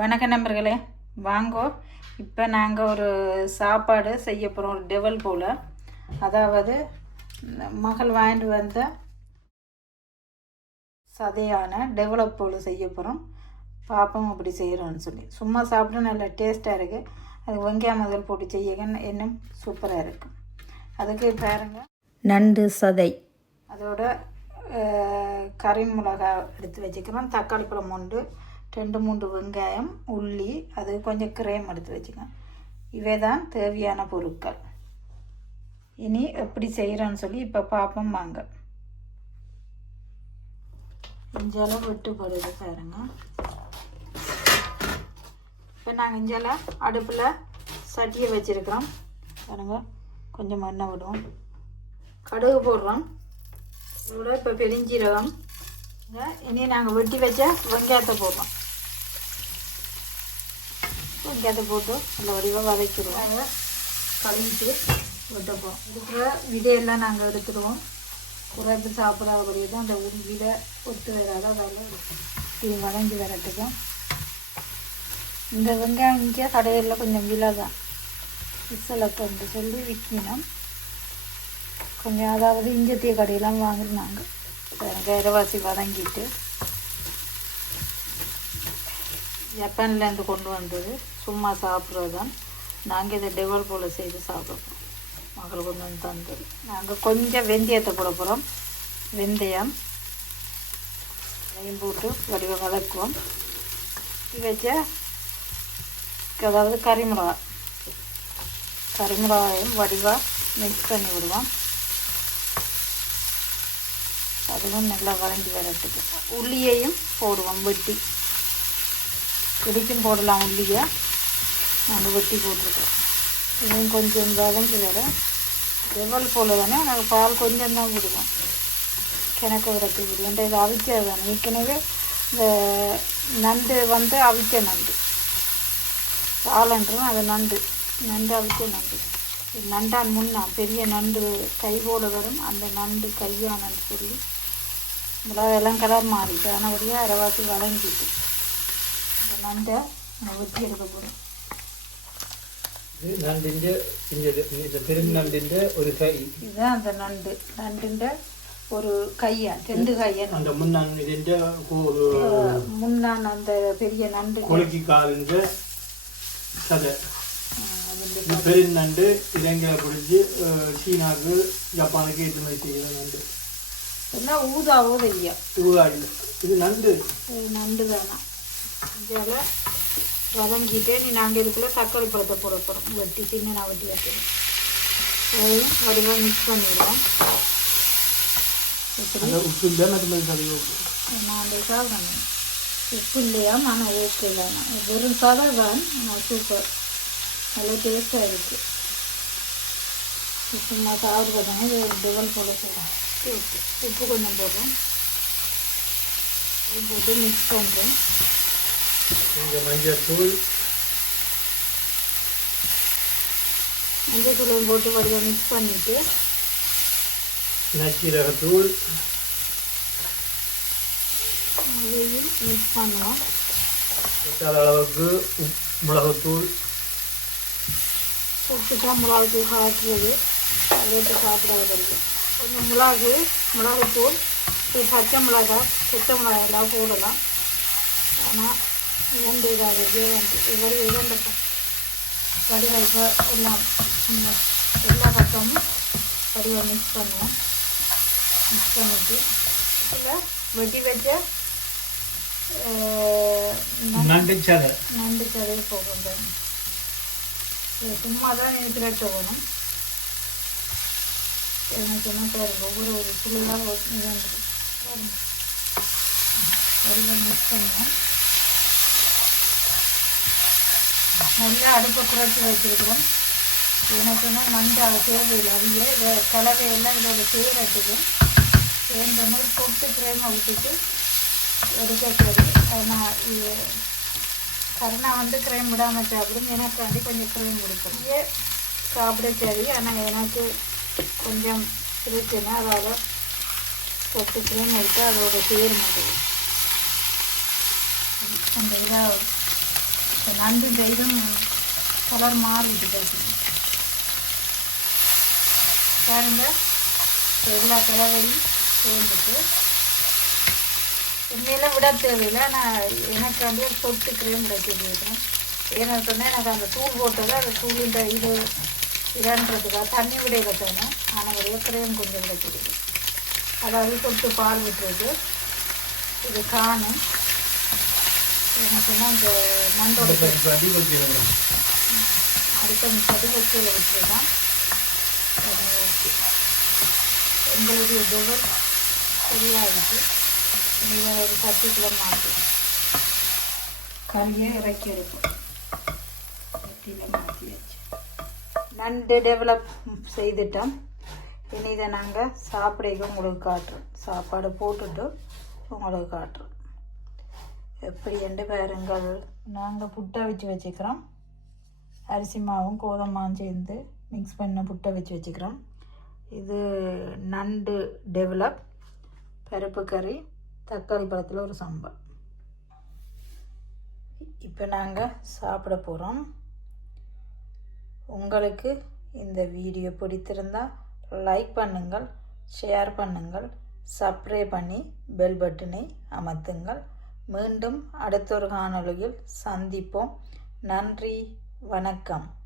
வணக்க நண்பர்களே. வாங்கோ. இப்போ நாங்கள் ஒரு சாப்பாடு செய்ய போகிறோம் ஒரு டெவல் போல். அதாவது மகள் வாங்கிட்டு வந்த சதையான டெவலப் போல் செய்ய போகிறோம் பார்ப்போம் அப்படி செய்கிறோன்னு சொல்லி. சும்மா சாப்பிட நல்ல டேஸ்ட்டாக இருக்குது அது வெங்காயம் முதல் போட்டு செய்ய இன்னும் சூப்பராக இருக்கும் அதுக்கு பாருங்க. நண்டு சதை. அதோட கறி மிளகாய் எடுத்து வச்சுக்கிறோம். தக்காளி பழம் ஒன்று ரெண்டு மூன்று வெங்காயம் உள்ளி அது கொஞ்சம் கிரேம் எடுத்து வச்சுக்கோங்க. இவை தான் தேவையான பொருட்கள். இனி எப்படி செய்கிறோன்னு சொல்லி இப்போ பார்ப்போம் வாங்க. இஞ்செல்லாம் விட்டுப்படுது பாருங்க. இப்போ நாங்கள் இஞ்சால அடுப்பில் சட்டியை வச்சுருக்கிறோம். பாருங்க கொஞ்சம் எண்ணெய் விடுவோம். கடுகு போடுறோம். இதோட இப்போ பெருஞ்சீரகம். இனி நாங்கள் வெட்டி வச்ச வெங்காயத்தை போடுறோம். வெங்காயத்தை போட்டு நல்ல வடிவாக வதக்கிடுவோம். அதை கழுவிட்டு வெட்டப்போம் இருக்கிற விதையெல்லாம் நாங்கள் எடுத்துடுவோம். குறைப்பு சாப்பிடாதபடியே தான் அந்த விதை ஒத்து வராத அதெல்லாம் இது வதங்கி வரட்டுக்கும் இந்த வெங்காயம் இங்கே கடையில் கொஞ்சம் விலை தான். விசலத்தொண்டு சொல்லி விற்கணும் கொஞ்சம் அதாவது இஞ்சத்திய கடையெல்லாம் வாங்கினாங்க. கைரவாசி வதங்கிட்டு ஜப்பான்லேருந்து கொண்டு வந்தது. சும்மா சாப்பிட்றது தான் நாங்கள் இதை டெவல் போல் செய்து சாப்பிட்றோம். மகள் கொண்டு வந்து தந்தது. நாங்கள் கொஞ்சம் வெந்தயத்தை போட போகிறோம் வெந்தயம் அதையும் போட்டு வடிவ வதக்குவோம் இது வச்ச அதாவது கறி மிளகா வடிவாக மிக்ஸ் பண்ணி விடுவோம். அதுவும் நல்லா வதங்கி வரட்டுக்கு. உள்ளியையும் போடுவோம் வெட்டி. இடிக்கும் போடலாம் உள்ளியை. நாங்கள் வெட்டி போட்டிருக்கோம். இதுவும் கொஞ்சம் வதங்கி வர. எவ்வளவு போல் தானே நாங்கள் பால் கொஞ்சம் தான் விடுவோம் கிணக்க விரட்டி விடுவோம். இது அவிச்சது தானே? ஏற்கனவே இந்த நண்டு வந்து அவிச்ச நண்டு. பாலன்றும் அது நண்டு. நண்டு அவிச்ச நண்டு. நண்டான் முன்னா பெரிய நண்டு கை போல வரும். அந்த நண்டு கையானன்னு சொல்லி. எல்லாம் கலர் மாறிட்டு ஆனபடியாக அரைவாசி வதங்கிட்டு. வளைஞ்சிட்டு நண்டை வெட்டி எடுக்க போகிறோம் இதுதான் அந்த நண்டு. நண்டுன்ற ஒரு கையன் ரெண்டு கையன் அந்த முன்னான் இதுன்ற முன்னான் அந்த பெரிய நண்டு. கொலுக்கி காலுன்ற கதை இந்த பெரிய நண்டு இலங்கையில் பிடிச்சி சீனாவுக்கு ஜப்பானுக்கு இது மாதிரி செய்யற நண்டு. எல்லாம் ஊதாவோ தெரியும். ஊதா இல்லை. இது நண்டு. நண்டு தானா? இதால் வதங்கிட்டு நீ நாங்கள் இதுக்குள்ளே தக்காளி பழத்தை போட போகிறோம் வட்டி சின்ன நான் வட்டி வைக்கிறேன். அதையும் வடிவாக மிக்ஸ் பண்ணிடுவோம். உப்பு இல்லை நான் அந்த சாதம் உப்பு இல்லையா ஆனால் ஓப்பு இல்லைனா வெறும் சாதம் தான். ஆனால் சூப்பர் நல்லா டேஸ்ட்டாக இருக்குது இப்போ நான் சாப்பிட்றது தானே இது டிவல் போல செய்கிறேன் உப்பு உப்பு கொஞ்சம் போடுறோம் போட்டு மிக்ஸ் பண்ணுறேன் கொஞ்சம் மஞ்சத்தூள் மஞ்சள் தூளையும் போட்டு வடிவாக மிக்ஸ் பண்ணிவிட்டு நச்சீரகத்தூள் அதையும் மிக்ஸ் பண்ணுவோம் பத்தாத அளவுக்கு உப்- மிளகுத்தூள் உப்புட்டா மிளகாத்தூள் காட்டுறது அதை வச்சு சாப்பிடாது கொஞ்சம் மிளகு மிளகுத்தூள் இது பச்சை மிளகாய் சுத்த மிளகாய் எல்லாம் போடலாம் ஆனால் இரண்டு இதாக வந்து இவர் எல்லாம் எல்லா பக்கமும் வடிவாக மிக்ஸ் பண்ணுவோம் மிக்ஸ் பண்ணிட்டு இதில் வெட்டி வச்ச நண்டு சதை நண்டு கதையை போகும் சும்மா தான் எனக்கு திரட்ட எனக்கு என்ன பாருங்க ஒவ்வொரு ஒரு புள்ளாக மிக்ஸ் பண்ணுவோம் நல்லா அடுப்பை குறைச்சி வச்சுருக்கிறோம். எனக்கு என்ன தேவையில் தேவையில்லை. அவிய கலவையெல்லாம் இதோட செய்கிறதுக்கு சேர்ந்தோன்னே பொட்டு கிரேமை விட்டுட்டு எடுக்கிறது ஆனால் கருணா வந்து கிரேம் விடாமல் சாப்பிடும். எனக்காண்டி கொஞ்சம் கிரேம் கொடுக்கும் ஏ சாப்பிட சரி. ஆனால் எனக்கு கொஞ்சம் பிரச்சனை அதால் பொட்டு கிரேம் எடுத்து அதோட சேர மாட்டேங்குது அந்த இதாக நண்டு தெய்வம் கலர் மாறிட்டு பேசுங்க பாருங்க எல்லா கலவையும் சேர்ந்துட்டு. இனிமேலாம் விட தேவையில்லை நான் எனக்கு வந்து ஒரு சொட்டு கிரேம் வச்சுருக்கேன் ஏன்னா சொன்னால் எனக்கு அந்த தூள் போட்டது அந்த தூள் இந்த இது இதான்றதுக்காக தண்ணி விடையில தோணும் ஆனால் ஒரே கிரேம் கொஞ்சம் கிடைக்கிறது அதாவது சொட்டு பால் விட்டுறது இது காணும். என்ன சொன்னால் அடுத்த முப்பது கொக்கையில் விட்டுருக்கான் எங்களுடைய டெவலப் சரியாகிட்டு ஒரு சட்டிக்குள்ள மாட்டு கறியை இறக்கி எடுப்போம் நண்டு டெவலப் செய்துட்டோம். இனி இதை நாங்கள் சாப்பிடைக்கு உங்களுக்கு காட்டுறோம். சாப்பாடு போட்டுட்டு உங்களுக்கு காட்டுறோம். எப்படி என்று பாருங்கள்? நாங்கள் புட்டை வச்சு வச்சுக்கிறோம். அரிசி மாவும் கோதமாவும் சேர்ந்து மிக்ஸ் பண்ண புட்டை வச்சு வச்சுக்கிறோம். இது நண்டு டெவலப் பருப்பு கறி தக்காளி பழத்தில் ஒரு சம்பா. இப்போ நாங்கள் சாப்பிட போகிறோம் உங்களுக்கு இந்த வீடியோ பிடித்திருந்தால் லைக் பண்ணுங்கள் ஷேர் பண்ணுங்கள் சப்ஸ்கிரைப் பண்ணி பெல் பட்டனை அமர்த்துங்கள். மீண்டும் அடுத்தொரு காணொலியில் சந்திப்போம். நன்றி வணக்கம்.